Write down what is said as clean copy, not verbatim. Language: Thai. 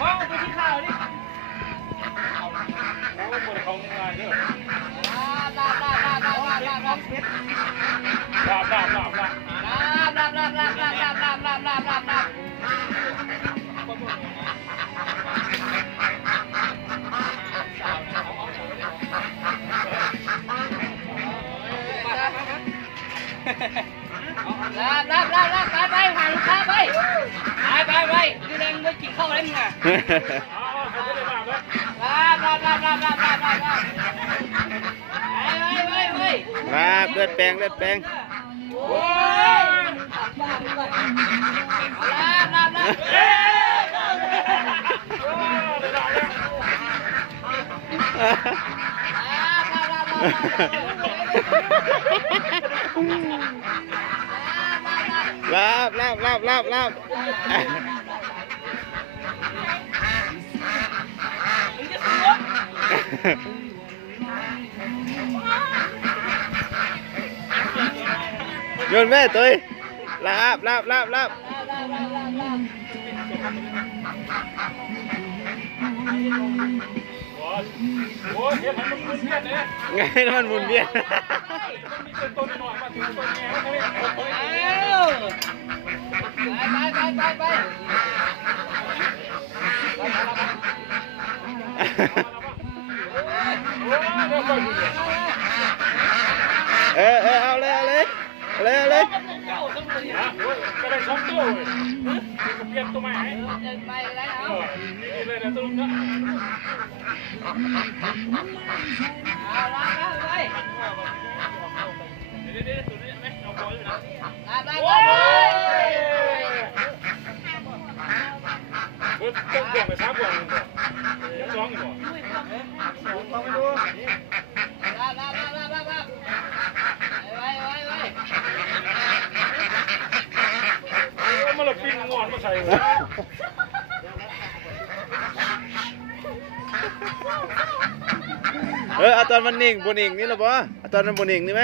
พ่อไปที่ข้าวนี่ไปหาลูกค้าไปดูแลไม่กินข้าวอะไรมึงอ่ะครับเลือดแปลงโอ้ยลาบโยนแม่ตัวลาบโอ้ยเดี๋ยวมันมุนเวียนเลย ไงมันหมุนเวียนมันมีต้นหน่อยมาถึงต้นแง่แล้วเนี่ยไปเอาเลยก็ได้ช่องตัวเลยเปลี่ยนตัวใหม่ไปแล้วนี่เลยนะตุ้มนะเอาละเลยเดี๋ยวตัวนี้ไหมเอาบอลอยู่นะต้องบวกไป3 บวกยังร้องอยู่บ่ไม่รู้มันละปิ้งงอนมาใส่เอาตอนมันนิ่งบนนิ่งนี่หรอปะเอาตอนมันบนนิ่งนี่ไหม